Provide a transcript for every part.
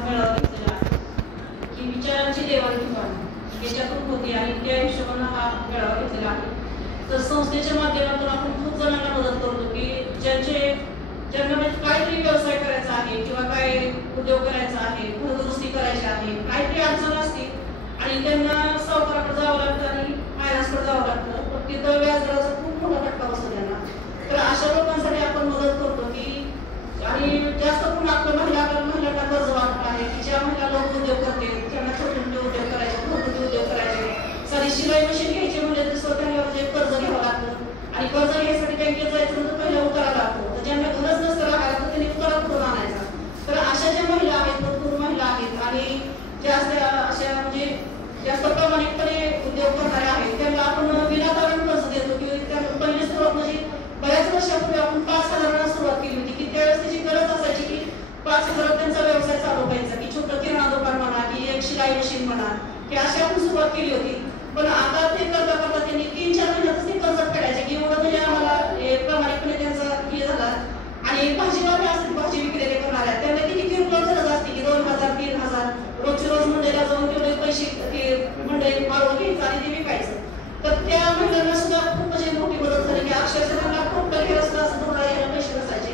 मेळावा घेतलेला आहे की विचारांची देवाणघेवाण याच्यातून होती आणि त्या हिशोबाने हा मेळावा घेतलेला आहे। तर संस्थेच्या माध्यमातून आपण खूप जणांना मदत करतो की ज्यांना म्हणजे काहीतरी व्यवसाय करायचा आहे किंवा काय उद्योग करायचा आहे, घरगुती करायची आहे, काहीतरी अडचण असते आणि त्यांना सावकाराकडे जावं लागतं आणि फायनान्सकडे जावं लागतं, पण तिथं व्याजदराचा खूप मोठा फटका बसतो त्यांना। तर अशा लोकांसाठी आपण मदत करतो की आणि जास्त करून आपल्या महिलांना कर्ज वाटप आहे की ज्या महिला लोक उद्योग करते, त्यांना छोटे मोठे उद्योग करायचे, घरगुती उद्योग करायचे, साधी शिलाई मशीन घ्यायची म्हणजे तर स्वतःला कर्ज घ्यावं लागतं आणि कर्ज घ्यायसाठी बँकेत जायचं तर पहिला उतारा लागतो। तर ज्यांना गरज नसतं राहायला तर त्यांनी उतारा करून आणायचा। तर अशा ज्या महिला आहेत, भरपूर महिला आहेत आणि जास्त अशा म्हणजे जास्त प्रामाणिकपणे उद्योग करणारे आहेत त्यांना आपण विनाकारण कर्ज देतो की पहिली सुरुवात म्हणजे बऱ्याच वर्षापूर्वी आपण 5,000 सुरुवात केली होती की त्यावेळेस त्याची गरज असायची की 5,000 त्यांचा व्यवसाय चालू व्हायचा की छोटं किराणा दुकान म्हणा की एक शिलाई मशीन म्हणा की अशी आपण सुरुवात केली होती। पण आता ते करता करता त्यांनी 3-4 महिन्यातच ते कर्ज फेडायचे की एवढं म्हणजे आम्हाला प्रामाणिकपणे त्यांचा हे झाला। आणि भाजीवाले असतील, भाजी विक्रेते करणाऱ्या त्यांना किती किरकोळ गरज असते की 2,000-3,000 रोजच्या रोज मंडईला जाऊन तेवढे पैसे ते मंडई मारून घ्यायचं आणि ते विकायचं। तर त्या महिलांना सुद्धा खूप म्हणजे मोठी मदत झाली की अक्षरशः त्यांना खूप काही असं असं यायला पैसे नसायचे।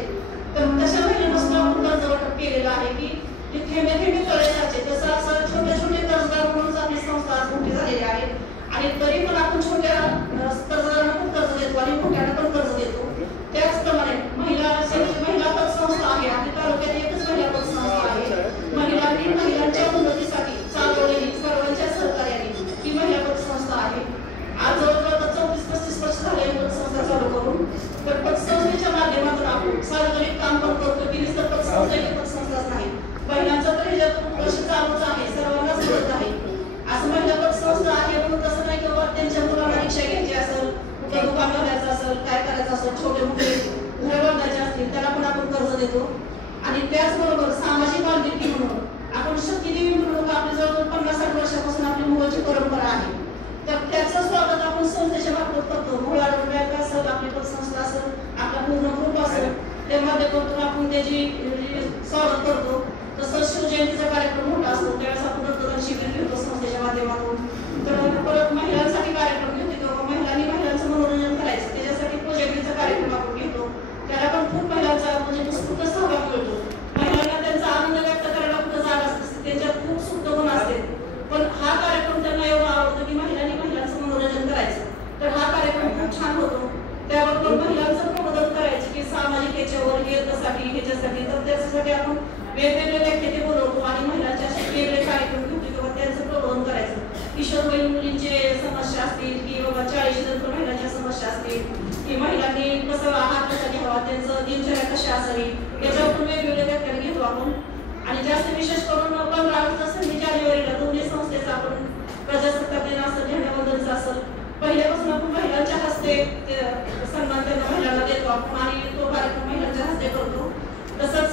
तर तशा महिलांना सुद्धा आपण कर्ज वाटप केलेलं आहे की ते थेंबे थेंबे तळे साचे, तसं असं छोटे छोटे कर्जदार म्हणून आपली संस्था आज मोठी झालेली आहे आणि तरी पण आपण छोट्या कर्जदारांना पण कर्ज देतो आणि मोठ्यांना पण कर्ज देतो। त्याचप्रमाणे महिला पतसंस्था आहे, आपल्या तालुक्यात एकच महिला पतसंस्था आहे। महिलांच्या उन्नतीसाठी चालवलेली सर्वांच्या सहकार्याने ही महिला पतसंस्था आहे। आज जवळजवळ 34-35 वर्ष झाले पतसंस्था चालू करून। तर पतसंस्थेच्या माध्यमातून आपण सार्वजनिक काम पण करतो की नुसतं पतसंस्थाच नाही, महिलांचं तर ह्याच्यातून वर्ष चालूच आहे, सर्वांनाच मदत आहे। असं महिला पतसंस्था आहे म्हणून तसं नाही किंवा त्यांच्या मुलांना रिक्षा घ्यायची असेल, कुठं दुकान घालायचं असेल, काय करायचं असेल, छोटे मोठे घर बांधायचे असतील त्याला पण आपण कर्ज देतो। आणि त्याचबरोबर सामाजिक बांधिलकी म्हणून आपण शक्तीदेवी म्हणून आपली जवळ 50-60 वर्षापासून आपली मुलाची परंपरा आहे। तर त्याचं स्वागत आपण संस्थेच्या मार्फत करतो। मुळा बँक असेल, आपली पतसंस्था असेल, आपला पूर्ण ग्रुप असेल, त्या माध्यमातून आपण त्याची स्वागत करतो। तसंच शिवजयंतीचा कार्यक्रम मोठा असतो त्यावेळेस आपण रक्तदान शिबिर घेतो संस्थेच्या माध्यमातून। तर परत महिलांसाठी कार्यक्रम घेतो किंवा महिलांचं मनोरंजन करायचं त्याच्यासाठी प्रोजेक्टचा कार्यक्रम आपण घेतो, त्याला पण खूप महिलांचा म्हणजे उत्स्फूर्त सहभाग मिळतो। महिलांना त्यांचा आनंद व्यक्त करायला कुठं जागा असते, त्यांच्यात खूप सुप्त गुण असते, पण हा कार्यक्रम त्यांना एवढा आवडतो की महिलांचं मनोरंजन करायचं। तर हा कार्यक्रम खूप छान होतो। त्याबरोबर महिलांचं पण मदत करायची की सामाजिक ह्याच्यावर ह्याच्यासाठी तर त्याच्यासाठी आपण वेगवेगळे व्याख्याते बोलवतो आणि महिलांच्या असे वेगवेगळे कार्यक्रम घेतो किंवा त्यांचं प्रबोधन करायचं। किशोरवयीन मुलींचे समस्या असतील की बाबा 40 नंतर महिलांच्या समस्या असतील की महिलांनी कसं आहार कसा घ्यावा, त्यांचं दिनचर्या कशी असावी, याच्यावरून वेगवेगळे व्याख्यान घेतो आपण। आणि जास्त विशेष करून 15 ऑगस्ट असेल, जानेवारीला दोन्ही संस्थेचा आपण प्रजासत्ताक दिन असेल, झेंडावंदनचा असेल, पहिल्यापासून आपण महिलांच्या हस्ते सन्मान त्यांना महिलांना देतो आपण आणि तो कार्यक्रम महिलांच्या हस्ते करतो। तसंच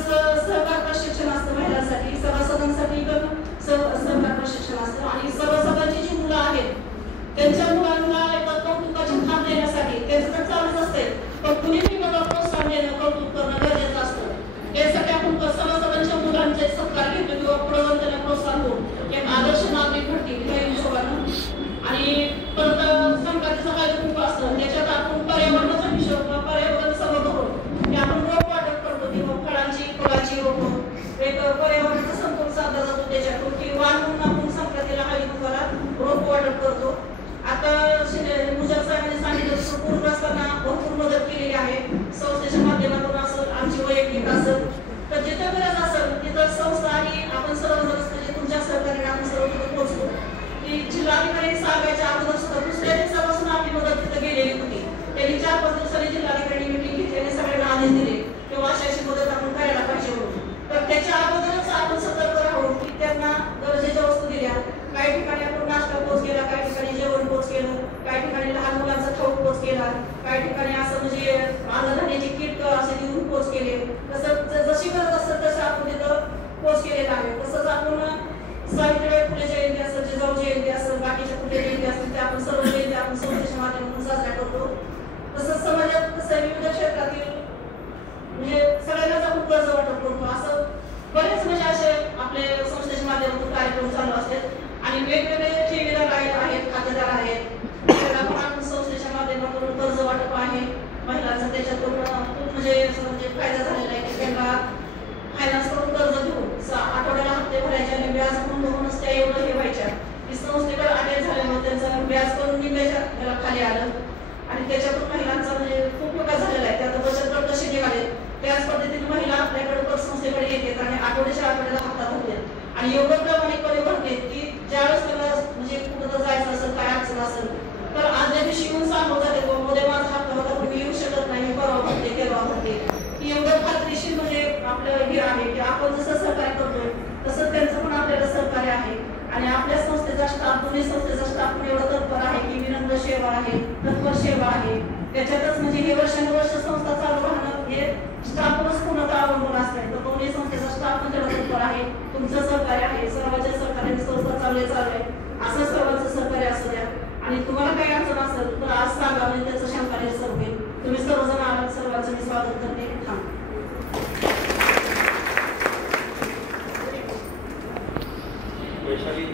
सहकार प्रशिक्षण असतं महिलांसाठी, सभासदांसाठी पण सहकार प्रशिक्षण असतं आणि सभासदांची जी मुलं आहेत त्यांच्या मुलांना कौतुकाची थाप देण्यासाठी त्यांचं तर चालूच असते, पण कुणी मला प्रोत्साहन देणं, कौतुक करणं गरजेचं असतं। त्यासाठी आपण सभासदांच्या मुलांचे सत्कार घेतो किंवा पुढे त्यांना प्रोत्साहन देऊन एक आदर्श नागरिक घडतील या हिशोबानं। आणि परत संक्रांतीचा कार्यक्रम असतं त्याच्यात आपण पर्यावरणाचा हिशोब पर्यावरण सगळं धरून आपण रोप वाटप करतो किंवा फळांची रोपं एक पर्यावरणाचा समतोल साधला जातो त्याच्यातून की वाहून आपण संक्रांतीला हळदी कुंकवाला रोप वाटप करतो। आता मुजर साहेबांनी सांगितलं पूरग्रस्तांना भरपूर मदत केलेली आहे संस्थेच्या माध्यमातून असेल, आमची वैयक्तिक असेल, तर जिथं गरज असेल तिथं संस्था आणि आपण सर्वजण म्हणजे तुमच्या सहकार्याने आपण सर्व पोहोचतो की जिल्हाधिकारी सांगायच्या अगोदर सुद्धा दुसऱ्या दिवसापासून आपली मदत तिथं गेलेली होती। त्यांनी 4-5 दिवसांनी जिल्हाधिकारी मीटिंग घेतली आणि सगळ्यांना आदेश दिले किंवा अशी मदत आपण करायला पाहिजे म्हणून। तर त्याच्या अगोदरच आपण सतर्क राहून की त्यांना गरजेच्या वस्तू दिल्या, काही ठिकाणी आपण नाश्ता पोच केला, काही ठिकाणी जेवण पोच केलं, काही ठिकाणी लहान मुलांचा खाऊ पोच केला, काही ठिकाणी असं म्हणजे अन्नधान्याची किट असे देऊन पोच केले। तसं जशी गरज असेल तसं आपण तिथं पोच केलेला आहे। तसंच आपण सावित्रीबाई फुले जयंती असेल, जिजाऊ जयंती असेल, बाकीच्या फुले जयंती असतील त्या आपण सर्व जयंती आपण संस्थेच्या माध्यमातून साजऱ्या करतो। तसंच समाजात कसं विविध क्षेत्रातील म्हणजे सगळ्यांनाच आपण कर्ज वाटप करतो। असं बरेच म्हणजे असे आपले संस्थेच्या माध्यमातून कार्यक्रम चालू असतात आणि वेगवेगळे ठेवीदार आहेत, खातेदार आहेत. त्यांना पण आपण संस्थेच्या माध्यमातून कर्ज वाटप आहे महिलांचा, त्याच्यातून म्हणजे फायदा झालेला आहे की त्यांना फायनान्स करून कर्ज घेऊन आठवड्याला हप्ते भरायचे आणि व्याज म्हणून बघूनच त्या एवढं हे व्हायच्या की संस्थेकडे अटॅच झाल्यामुळे त्यांचं व्याज करून निघायच्या त्याला खाली आलं आणि त्याच्यातून महिलांचा म्हणजे खूप विकास झालेला आहे. त्यात बचत गट कसे निघाले त्याच पद्धतीने महिला आपल्याकडे पतसंस्थेकडे येतात आणि आठवड्याला हप्ता भरतात आणि एवढं प्रामाणिकपणे भरतात की ज्यावेळेस त्यांना म्हणजे कुठं जायचं असेल काय अडचण असेल तर आदल्या दिवशी येऊन सांगून जाते मध्ये माझा हप्ता होता पण मी येऊ शकत नाही, मी परवा भरते केव्हा भरते. की एवढं खात्रीशीर म्हणजे आपलं हे आहे की आपण जसं सहकार्य करतोय तसं त्यांचं पण आपल्याला सहकार्य आहे आणि आपल्या संस्थेचा स्टाफ, दोन्ही संस्थेचा स्टाफ पण एवढं तत्पर आहे की विनम्र सेवा आहे, तत्पर सेवा आहे. त्याच्यातच म्हणजे हे वर्षानुवर्ष संस्था चालू राहणं हे स्टाफवरच पूर्णतः अवलंबून असते. तर दोन्ही संस्थेचा स्टाफ पण तेवढं तत्पर आहे, तुमचं सहकार्य आहे, सर्वांच्या सहकार्याने संस्था चालू आहे. असं सर्वांचं सहकार्य असू द्या आणि तुम्हाला काही अडचण असेल तर आज सांगा म्हणजे त्याचं शंकाने सर्व होईल. तुम्ही सर्वजण आलात, सर्वांचं मी स्वागत करते. वैशाली